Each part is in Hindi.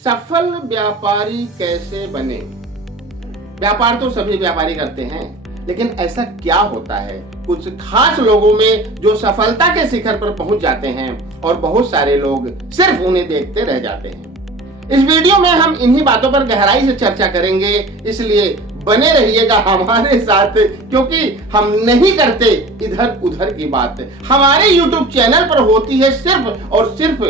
सफल व्यापारी कैसे बने। व्यापार तो सभी व्यापारी करते हैं, लेकिन ऐसा क्या होता है कुछ खास लोगों में जो सफलता के शिखर पर पहुंच जाते हैं और बहुत सारे लोग सिर्फ उन्हें देखते रह जाते हैं। इस वीडियो में हम इन्हीं बातों पर गहराई से चर्चा करेंगे, इसलिए बने रहिएगा हमारे साथ, क्योंकि हम नहीं करते इधर उधर की बात। हमारे YouTube चैनल पर होती है सिर्फ और सिर्फ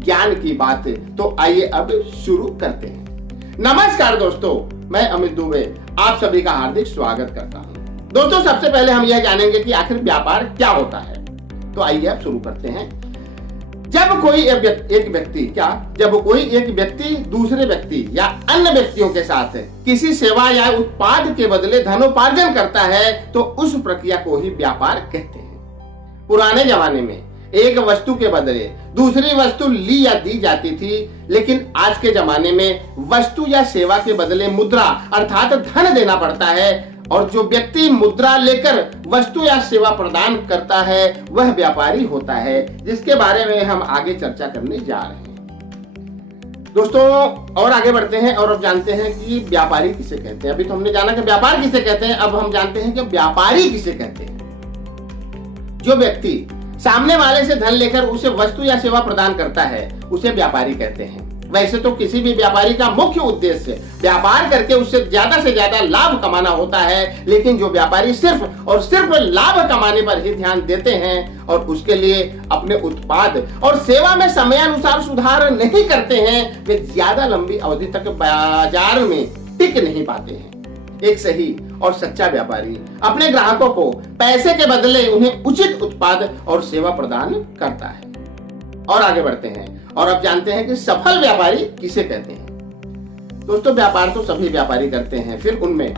ज्ञान की बात। तो आइए अब शुरू करते हैं। नमस्कार दोस्तों, मैं अमित दुबे आप सभी का हार्दिक स्वागत करता हूं। दोस्तों, सबसे पहले हम यह जानेंगे कि आखिर व्यापार क्या होता है। तो आइए अब शुरू करते हैं। जब कोई एक व्यक्ति दूसरे व्यक्ति या अन्य व्यक्तियों के साथ किसी सेवा या उत्पाद के बदले धनोपार्जन करता है तो उस प्रक्रिया को ही व्यापार कहते हैं। पुराने जमाने में एक वस्तु के बदले दूसरी वस्तु ली या दी जाती थी, लेकिन आज के जमाने में वस्तु या सेवा के बदले मुद्रा अर्थात धन देना पड़ता है, और जो व्यक्ति मुद्रा लेकर वस्तु या सेवा प्रदान करता है वह व्यापारी होता है, जिसके बारे में हम आगे चर्चा करने जा रहे हैं। दोस्तों, और आगे बढ़ते हैं और अब जानते हैं कि व्यापारी किसे कहते हैं। अभी तो हमने जाना कि व्यापार किसे कहते हैं, अब हम जानते हैं कि व्यापारी किसे कहते हैं। जो व्यक्ति सामने वाले से धन लेकर उसे वस्तु या सेवा प्रदान करता है उसे व्यापारी कहते हैं। वैसे तो किसी भी व्यापारी का मुख्य उद्देश्य व्यापार करके उससे से ज्यादा लाभ कमाना होता है, लेकिन जो व्यापारी सिर्फ और सिर्फ लाभ कमाने पर ही ध्यान देते हैं और उसके लिए अपने उत्पाद और सेवा में समयानुसार सुधार नहीं करते हैं, वे ज्यादा लंबी अवधि तक बाजार में टिक नहीं पाते हैं। एक सही और सच्चा व्यापारी अपने ग्राहकों को पैसे के बदले उन्हें उचित उत्पाद और सेवा प्रदान करता है। और आगे बढ़ते हैं और अब जानते हैं कि सफल व्यापारी किसे कहते हैं। दोस्तों, व्यापार तो सभी व्यापारी करते हैं, फिर उनमें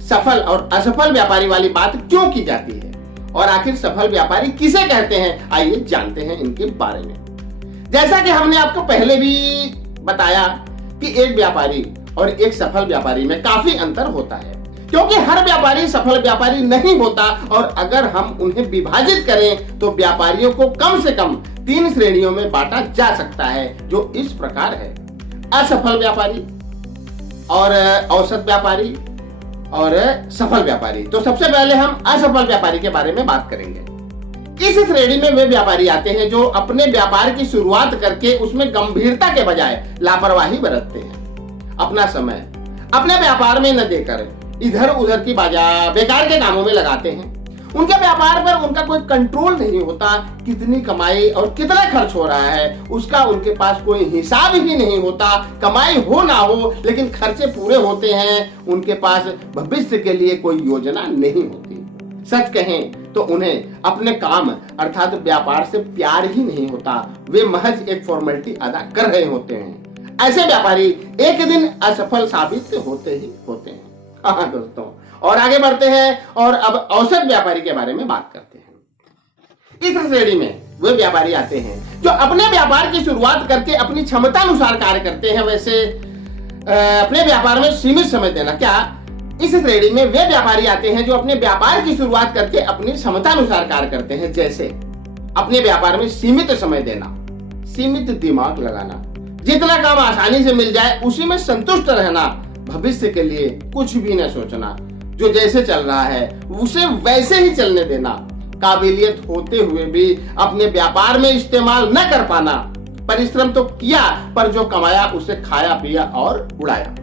सफल और असफल व्यापारी वाली बात क्यों की जाती है और आखिर सफल व्यापारी किसे कहते हैं, आइए जानते हैं इनके बारे में। जैसा कि हमने आपको पहले भी बताया कि एक व्यापारी और एक सफल व्यापारी में काफी अंतर होता है, क्योंकि हर व्यापारी सफल व्यापारी नहीं होता, और अगर हम उन्हें विभाजित करें तो व्यापारियों को कम से कम 3 श्रेणियों में बांटा जा सकता है, जो इस प्रकार है: असफल व्यापारी और औसत व्यापारी और सफल व्यापारी। तो सबसे पहले हम असफल व्यापारी के बारे में बात करेंगे। इस श्रेणी में वे व्यापारी आते हैं जो अपने व्यापार की शुरुआत करके उसमें गंभीरता के बजाय लापरवाही बरतते हैं, अपना समय अपने व्यापार में न देकर इधर उधर की बेकार के कामों में लगाते हैं। उनके व्यापार पर उनका कोई कंट्रोल नहीं होता, कितनी कमाई और कितना खर्च हो रहा है उसका उनके पास कोई हिसाब ही नहीं होता। कमाई हो ना हो, लेकिन खर्चे पूरे होते हैं। उनके पास भविष्य के लिए कोई योजना नहीं होती। सच कहें तो उन्हें अपने काम अर्थात व्यापार से प्यार ही नहीं होता, वे महज एक फॉर्मेलिटी अदा कर रहे होते हैं। ऐसे व्यापारी एक दिन असफल साबित होते ही होते हैं। हाँ दोस्तों, और आगे बढ़ते हैं और अब औसत व्यापारी के बारे में बात करते हैं। इस श्रेणी में वे व्यापारी आते हैं जो अपने व्यापार की शुरुआत करके अपनी क्षमता अनुसार कार्य करते हैं। वैसे अपने व्यापार में सीमित समय देना, इस श्रेणी में वे व्यापारी आते हैं जो अपने व्यापार की शुरुआत करके अपनी क्षमता अनुसार कार्य करते हैं, जैसे अपने व्यापार में सीमित समय देना, सीमित दिमाग लगाना, जितना काम आसानी से मिल जाए उसी में संतुष्ट रहना, भविष्य के लिए कुछ भी न सोचना, जो जैसे चल रहा है उसे वैसे ही चलने देना, काबिलियत होते हुए भी अपने व्यापार में इस्तेमाल न कर पाना, परिश्रम तो किया पर जो कमाया उसे खाया पिया और उड़ाया।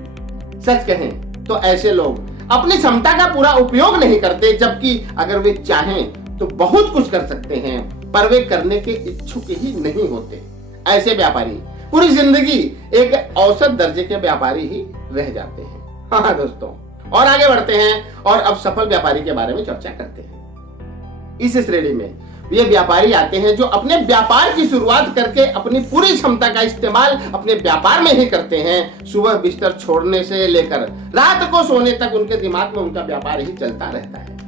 सच कहें तो ऐसे लोग अपनी क्षमता का पूरा उपयोग नहीं करते, जबकि अगर वे चाहें तो बहुत कुछ कर सकते हैं, पर वे करने के इच्छुक ही नहीं होते। ऐसे व्यापारी पूरी जिंदगी एक औसत दर्जे के व्यापारी ही रह जाते हैं। हाँ दोस्तों, और आगे बढ़ते हैं और अब सफल व्यापारी के बारे में चर्चा करते हैं। इस श्रेणी में वे व्यापारी आते हैं जो अपने व्यापार की शुरुआत करके अपनी पूरी क्षमता का इस्तेमाल अपने व्यापार में ही करते हैं। सुबह बिस्तर छोड़ने से लेकर रात को सोने तक उनके दिमाग में उनका व्यापार ही चलता रहता है।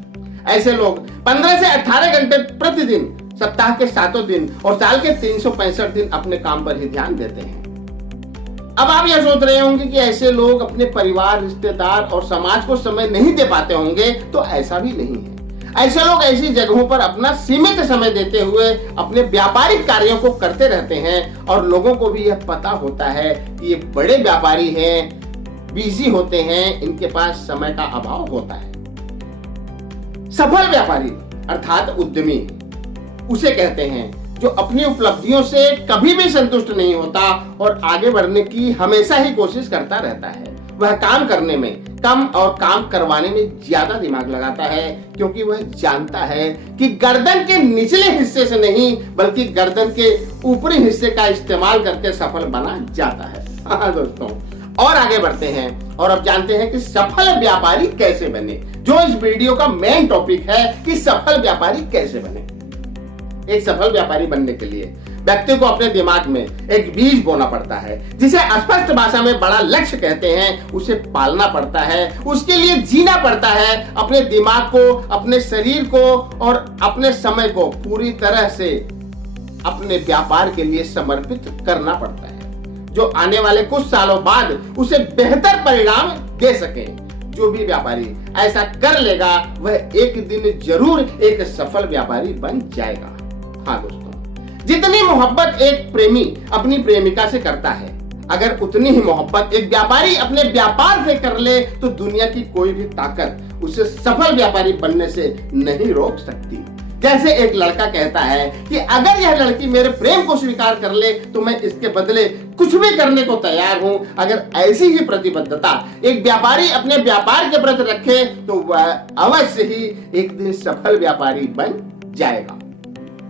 ऐसे लोग 15 से 18 घंटे प्रतिदिन, सप्ताह के 7 दिन और साल के 365 दिन अपने काम पर ही ध्यान देते हैं। अब आप यह सोच रहे होंगे कि ऐसे लोग अपने परिवार, रिश्तेदार और समाज को समय नहीं दे पाते होंगे, तो ऐसा भी नहीं है। ऐसे लोग ऐसी जगहों पर अपना सीमित समय देते हुए अपने व्यापारिक कार्यों को करते रहते हैं और लोगों को भी यह पता होता है कि ये बड़े व्यापारी हैं, बिजी होते हैं, इनके पास समय का अभाव होता है। सफल व्यापारी अर्थात उद्यमी उसे कहते हैं जो अपनी उपलब्धियों से कभी भी संतुष्ट नहीं होता और आगे बढ़ने की हमेशा ही कोशिश करता रहता है। वह काम करने में कम और काम करवाने में ज्यादा दिमाग लगाता है, क्योंकि वह जानता है कि गर्दन के निचले हिस्से से नहीं बल्कि गर्दन के ऊपरी हिस्से का इस्तेमाल करके सफल बना जाता है। हाँ दोस्तों, और आगे बढ़ते हैं और अब जानते हैं कि सफल व्यापारी कैसे बने, जो इस वीडियो का मेन टॉपिक है कि सफल व्यापारी कैसे बने। एक सफल व्यापारी बनने के लिए व्यक्ति को अपने दिमाग में एक बीज बोना पड़ता है, जिसे स्पष्ट भाषा में बड़ा लक्ष्य कहते हैं। उसे पालना पड़ता है, उसके लिए जीना पड़ता है, अपने दिमाग को, अपने शरीर को और अपने समय को पूरी तरह से अपने व्यापार के लिए समर्पित करना पड़ता है, जो आने वाले कुछ सालों बाद उसे बेहतर परिणाम दे सके। जो भी व्यापारी ऐसा कर लेगा वह एक दिन जरूर एक सफल व्यापारी बन जाएगा। हाँ दोस्तों, जितनी मोहब्बत एक प्रेमी अपनी प्रेमिका से करता है, अगर उतनी ही मोहब्बत एक व्यापारी अपने व्यापार से कर ले तो दुनिया की कोई भी ताकत उसे सफल व्यापारी बनने से नहीं रोक सकती। जैसे एक लड़का कहता है कि अगर यह लड़की मेरे प्रेम को स्वीकार कर ले तो मैं इसके बदले कुछ भी करने को तैयार हूं। अगर ऐसी ही प्रतिबद्धता एक व्यापारी अपने व्यापार के प्रति रखे तो वह अवश्य ही एक दिन सफल व्यापारी बन जाएगा।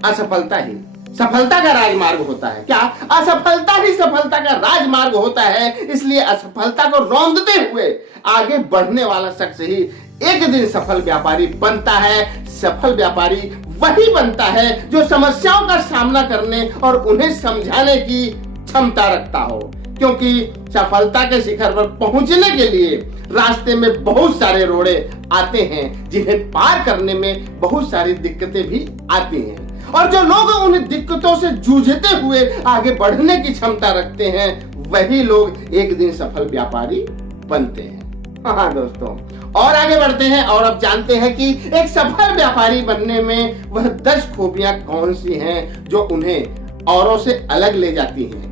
असफलता ही सफलता का राजमार्ग होता है क्या? असफलता ही सफलता का राजमार्ग होता है। इसलिए असफलता को रौंदते हुए आगे बढ़ने वाला शख्स ही एक दिन सफल व्यापारी बनता है। सफल व्यापारी वही बनता है जो समस्याओं का सामना करने और उन्हें समझाने की क्षमता रखता हो, क्योंकि सफलता के शिखर पर पहुंचने के लिए रास्ते में बहुत सारे रोड़े आते हैं, जिन्हें पार करने में बहुत सारी दिक्कतें भी आती हैं। और जो लोग उन दिक्कतों से जूझते हुए आगे बढ़ने की क्षमता रखते हैं वही लोग एक दिन सफल व्यापारी बनते हैं। हाँ दोस्तों, और आगे बढ़ते हैं और अब जानते हैं कि एक सफल व्यापारी बनने में वह 10 खूबियां कौन सी हैं जो उन्हें औरों से अलग ले जाती हैं,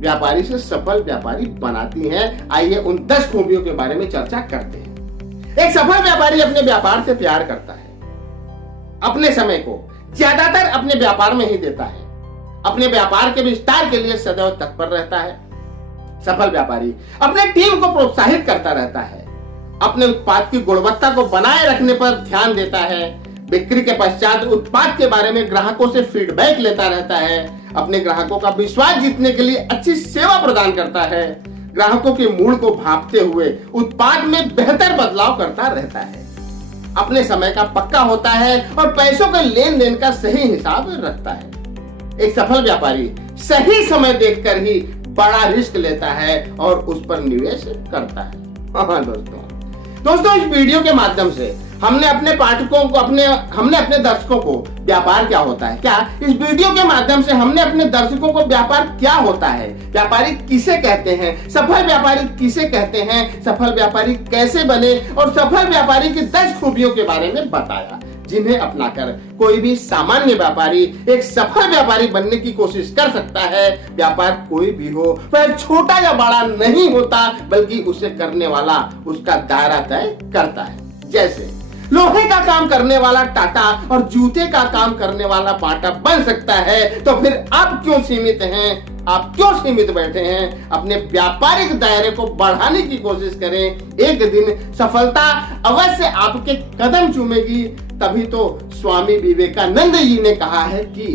व्यापारी से सफल व्यापारी बनाती हैं। आइए उन 10 खूबियों के बारे में चर्चा करते हैं। एक सफल व्यापारी अपने व्यापार से प्यार करता है, अपने समय को ज्यादातर अपने व्यापार में ही देता है, अपने व्यापार के विस्तार के लिए सदैव तत्पर रहता है। सफल व्यापारी अपने टीम को प्रोत्साहित करता रहता है, अपने उत्पाद की गुणवत्ता को बनाए रखने पर ध्यान देता है, बिक्री के पश्चात उत्पाद के बारे में ग्राहकों से फीडबैक लेता रहता है, अपने ग्राहकों का विश्वास जीतने के लिए अच्छी सेवा प्रदान करता है, ग्राहकों के मूड को भांपते हुए उत्पाद में बेहतर बदलाव करता रहता है, अपने समय का पक्का होता है और पैसों के लेन देन का सही हिसाब रखता है। एक सफल व्यापारी सही समय देखकर ही बड़ा रिस्क लेता है और उस पर निवेश करता है। हाँ दोस्तों, इस वीडियो के माध्यम से हमने अपने पाठकों को हमने अपने दर्शकों को व्यापार क्या होता है, क्या इस वीडियो के माध्यम से हमने अपने दर्शकों को व्यापार क्या होता है, व्यापारी किसे कहते हैं, सफल व्यापारी किसे कहते हैं, सफल व्यापारी कैसे बने और सफल व्यापारी की 10 खूबियों के बारे में बताया, जिन्हें अपनाकर कोई भी सामान्य व्यापारी एक सफल व्यापारी बनने की कोशिश कर सकता है। व्यापार कोई भी हो, वह छोटा या बड़ा नहीं होता, बल्कि उसे करने वाला उसका दायरा तय करता है। जैसे लोहे का काम करने वाला टाटा और जूते का काम करने वाला बाटा बन सकता है, तो फिर आप क्यों सीमित हैं? आप क्यों सीमित बैठे हैं? अपने व्यापारिक दायरे को बढ़ाने की कोशिश करें। एक दिन सफलता अवश्य आपके कदम चूमेगी। तभी तो स्वामी विवेकानंद जी ने कहा है कि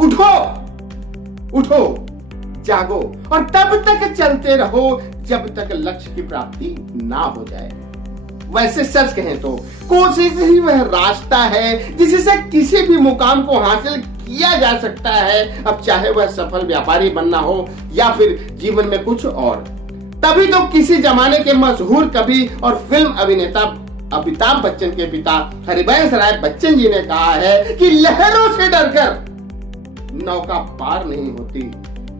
उठो उठो, जागो और तब तक चलते रहो जब तक लक्ष्य की प्राप्ति ना हो जाए। वैसे सच कहें तो कोशिश ही वह रास्ता है जिससे किसी भी मुकाम को हासिल किया जा सकता है, अब चाहे वह सफल व्यापारी बनना हो या फिर जीवन में कुछ और। तभी तो किसी जमाने के मशहूर कवि और फिल्म अभिनेता अमिताभ बच्चन के पिता हरिवंश राय बच्चन जी ने कहा है कि लहरों से डरकर नौका पार नहीं होती,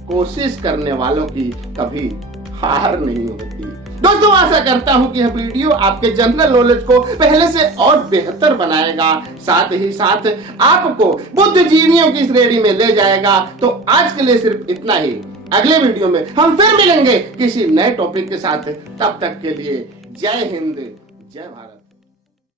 कोशिश करने वालों की कभी हार नहीं होती। दोस्तों, आशा करता हूं कि यह वीडियो आपके जनरल नॉलेज को पहले से और बेहतर बनाएगा, साथ ही साथ आपको बुद्धिजीवियों की श्रेणी में ले जाएगा। तो आज के लिए सिर्फ इतना ही। अगले वीडियो में हम फिर मिलेंगे किसी नए टॉपिक के साथ। तब तक के लिए जय हिंद, जय भारत।